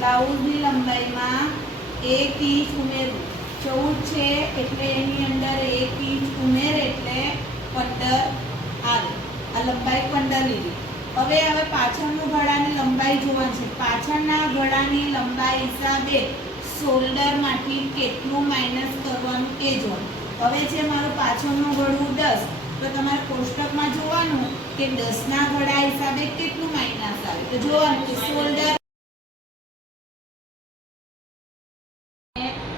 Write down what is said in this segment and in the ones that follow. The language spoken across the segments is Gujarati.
બ્લાઉઝની લંબાઈમાં 1 ઇંચ ઉમેરવું. 14 છે એટલે એની અંદર 1 ઇંચ ઉમેરે એટલે 15 આવે. આ લંબાઈ 15 લીધી. હવે પાછળનું ગળાની લંબાઈ જોવાની છે. પાછળના ગળાની લંબાઈ હિસાબે શોલ્ડરમાંથી કેટલું માઇનસ કરવાનું તે જોવાનું. હવે છે મારું પાછળનું ગળું 10, તો તમારે કોષ્ટકમાં જોવાનું કે 10ના ગળા હિસાબે કેટલું માઇનસ આવે. તો જોવાનું કે શોલ્ડર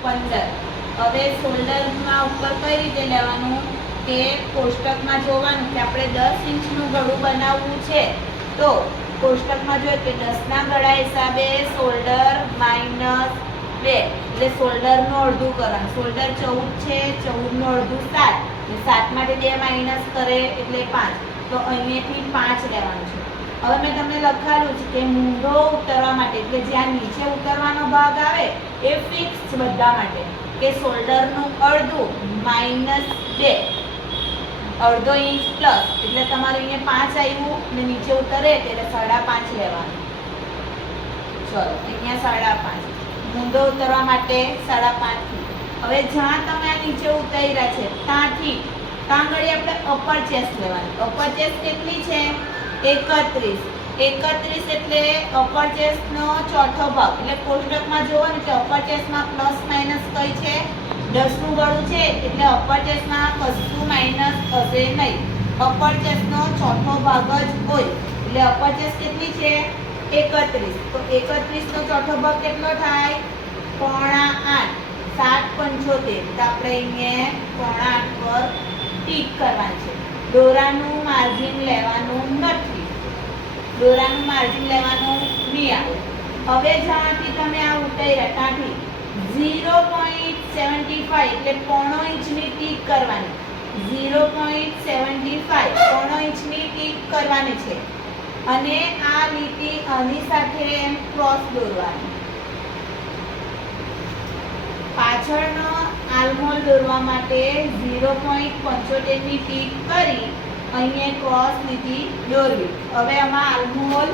15. હવે શોલ્ડરમાં ઉપર કઈ રીતે લેવાનું કે કોષ્ટકમાં જોવાનું કે આપણે 10 ઇંચનું ગળું બનાવવું છે, તો કોષ્ટકમાં જોઈએ કે 10ના ગળા હિસાબે શોલ્ડર -2 એટલે શોલ્ડરનું અડધું કરવાનું. શોલ્ડર 14 છે, 14નું અડધું 7, 7 માટે 2 માઇનસ કરે એટલે 5. તો અહીંયાથી 5 લેવાનું છે. હવે મેં તમને લખાયેલું છે કે મૂંઢો ઉતરવા માટે એટલે જ્યાં નીચે ઉતરવાનો ભાગ આવે એ ફિક્સ છે બધા માટે કે શોલ્ડરનું અડધું -2, અડધો ઇંચ પ્લસ એટલે તમારે અહીંયા 5 આવ્યું અને નીચે ઉતરે એટલે 5.5 લેવાનું. ચલો અહીંયા 5.5 મૂંઢો ઉતરવા માટે 5.5 થી. હવે જ્યાં તમે આ નીચે ઉતાર્યા છે ત્યાંથી ત્યાં આગળ આપણે અપર ચેસ્ટ લેવાની. અપર ચેસ્ટ કેટલી છે? 31. 31 એટલે અપર ચેસ્ટનો ચોથો ભાગ. એટલે કોષ્ટકમાં જોવાનું કે અપર ચેસ્ટમાં પ્લસ માઇનસ કઈ છે? 10નું ગળું છે એટલે અપર ચેસ્ટમાં કશું માઇનસ થશે નહીં. અપર ચેસ્ટનો ચોથો ભાગ જ હોય એટલે અપર ચેસ્ટ કેટલી છે? 31. તો 31નો ચોથો ભાગ કેટલો થાય? 7.5. 7.75. તો આપણે અહીંયા 7.5 પર ટીક કરવાનું છે. દોરાનું માર્જિન લેવાનું નથી. દોરાનું માર્જિન લેવાનું નહીં આવે. હવે જ્યાંથી તમે આ ઉતાર્યા ત્યાંથી 0.75 એટલે 0.5 ઇંચની ટીક કરવાની. 0.75 0.5 ઇંચની ટીક કરવાની છે અને આ લીટી આની સાથે એમ ક્રોસ દોરવાની. પાછળનો આલમોલ દોરવા માટે 0.75 ની ટીક કરી અહીંયા ક્રોસ લીટી દોરવી. હવે આમાં આલમોલ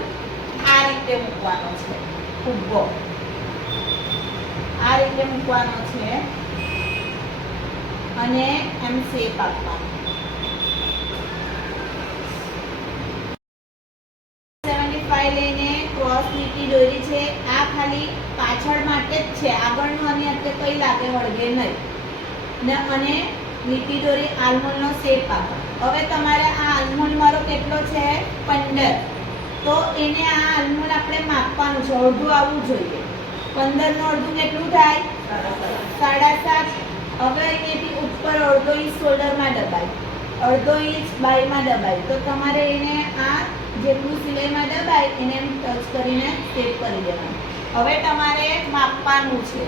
આ રીતે મૂકવાનો છે. ઉભો આ રીતે મૂકવાનો છે અને એમ શેપ આપવાનો. 75 લઈને ક્રોસ લીટી દોરી છે. આ ખાલી પાછળ માટે જ છે, આગળનું અને અત્યારે કઈ લાગે વળગે નહીં ને. અને લીટી દોરી આલમોલનો શેપ આપો. હવે તમારે આ આલમોલ મારો કેટલો છે? 15. તો એને આ આલમોલ આપણે માપવાનું છે. અડધું આવવું જોઈએ. 15નું અડધું કેટલું થાય? 7.5. હવે અહીંયાથી ઉપર અડધો ઇંચ શોલ્ડરમાં દબાય, અડધો ઇંચ બાયમાં દબાય. તો તમારે એને આ જેટલું સિલાઈમાં દબાય એને એમ ટચ કરીને શેપ કરી દેવાનું. હવે તમારે માપવાનું છે.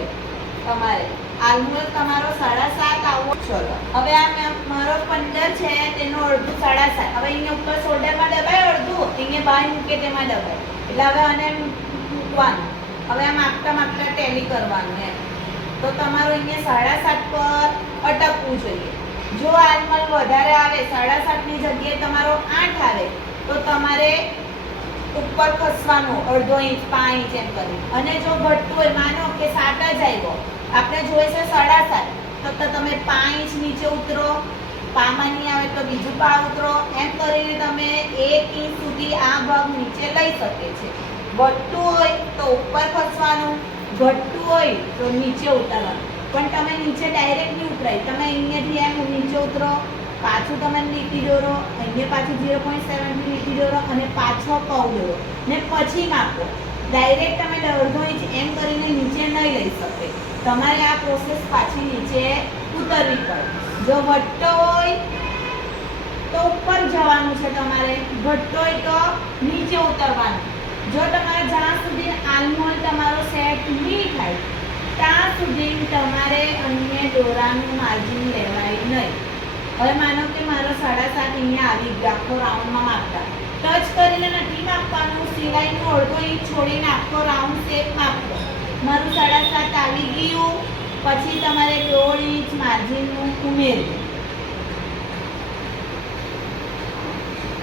તમારે આલમોલ તમારો 7.5 આવો. ચલો હવે આ મારો 15 છે તેનો અડધું 7.5. હવે અહીંયા ઉપર શોલ્ડરમાં દબાય અડધું, અહીંયા બાય મૂકે તેમાં દબાય એટલે હવે આને મૂકવાનું. હવે આમ માપતા ટેલી કરવાનું એમ. તો તમારું અહીંયા 7.5 પર અટકવું જોઈએ. જો આલમોલ વધારે આવે 7.5ની જગ્યાએ તમારો 8 આવે તો તમારે ઉપર ખસવાનું અડધો ઇંચ 5 ઇંચ એમ કરી. અને જો ઘટતું હોય, માનો કે 7 જ આવ્યો, આપણે જોઈએ છે 7.5, તો તમે 5 ઇંચ નીચે ઉતરો, પામાં નહીં આવે તો બીજું પા ઉતરો, એમ કરીને તમે 1 ઇંચ સુધી આ ભાગ નીચે લઈ શકે છે. ઘટતું હોય તો ઉપર ખસવાનું, ઘટતું હોય તો નીચે ઉતારવાનું. પણ તમે નીચે ડાયરેક્ટ નહીં ઉતરાય. તમે અહીંયાથી એમ નીચે ઉતરો, પાછું તમે લીટી દોરો, અહીંયા પાછું 0.7 લીટી દોરો અને પાછો કર્વ દોરો ને પછી માપો. ડાયરેક્ટ તમે અડધો ઇંચ એમ કરીને નીચે નહીં લઈ શકે. તમારે આ પ્રોસેસ પાછી નીચે ઉતરવી પડે. જો ઘટતો હોય તો ઉપર જવાનું છે તમારે, ઘટતો હોય તો નીચે ઉતરવાનું. જો તમારે જ્યાં સુધી આલમોલ તમારો સેટ નહીં થાય ત્યાં સુધી તમારે અન્ય દોરાનું માર્જિન લેવાય નહીં. હવે માનો કે મારો 7.5 અહીંયા આવી ગયો, આખો રાઉન્ડમાં માપતા ટચ કરીને નથી માપવાનું. સિલાઈનું અડધો ઇંચ છોડીને આખો રાઉન્ડ શેપ માપતો. મારું 7.5 આવી ગયું પછી તમારે 1.5 ઇંચ માર્જિનનું ઉમેરવું.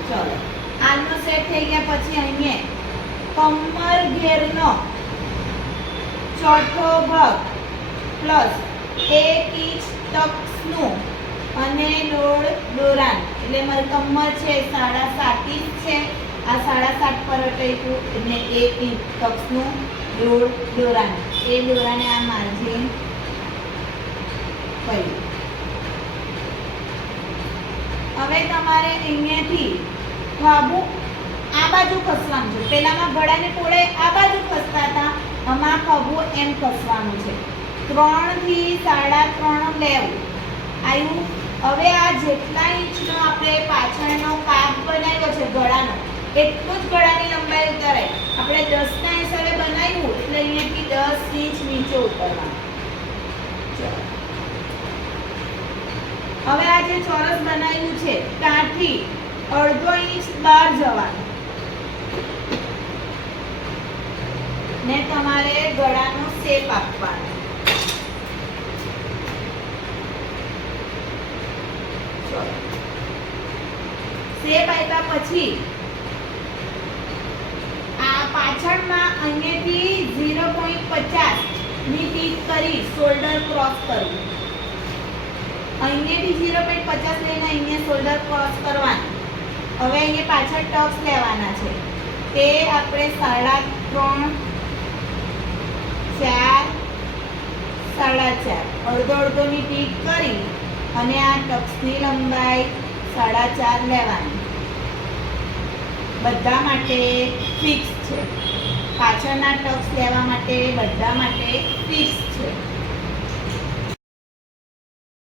ચલો આનો સેટ થઈ ગયા પછી અહીંયા કમર ઘેરનો ચોથો ભાગ પ્લસ 1 ઇંચ ટક્સનું અને લોડ દોરાન, એટલે મારી કમર છે 7.5 ઇંચ છે, આ 7.5 પર અટક્યું એટલે 1 ઇંચ ટક્સનું લોડ દોરાન, એ દોરાને આ માર્જિન કર્યું. હવે તમારે અહીંયાથી ખાબુ આ બાજુ ખસવાનું છે. પેલામાં ગળાને પોળે આ બાજુ ખસતા હતા, આમાં ખભું એમ ખસવાનું છે. 3 થી 3.5 લેવું આવ્યું. હવે આ જેટલા ઇંચનો આપણે પાછળનો કાપ બનાવ્યો છે ગળાનો, એટલું જ ગળાની લંબાઈ ઉતારાય. આપણે 10 ના હિસાબે બનાવ્યું એટલે અહીંયાથી 10 ઇંચ નીચે ઉતારવાનું. હવે આ જે ચોરસ બનાવ્યું છે ત્યાંથી 1/2 ઇંચ બહાર જવાનું ને તમારે ગળાનો શેપ આપવાનો. શેપ આપ્યા પછી આ પાછળમાં અહીંયાથી 0.50 ની ટીક કરી શોલ્ડર ક્રોસ કરવું. અહીંયાથી 0.50 લઈને અહીંયા શોલ્ડર ક્રોસ કરવાનું. હવે અહીંયા પાછળ ટક્સ લેવાના છે, તે આપણે 3.5 4 4.5 અડધો ની ટીક કરી અને આ ટક્સની લંબાઈ 4.5 લેવાની. બધા માટે ફિક્સ છે, પાછળના ટક્સ લેવા માટે બધા માટે ફિક્સ છે.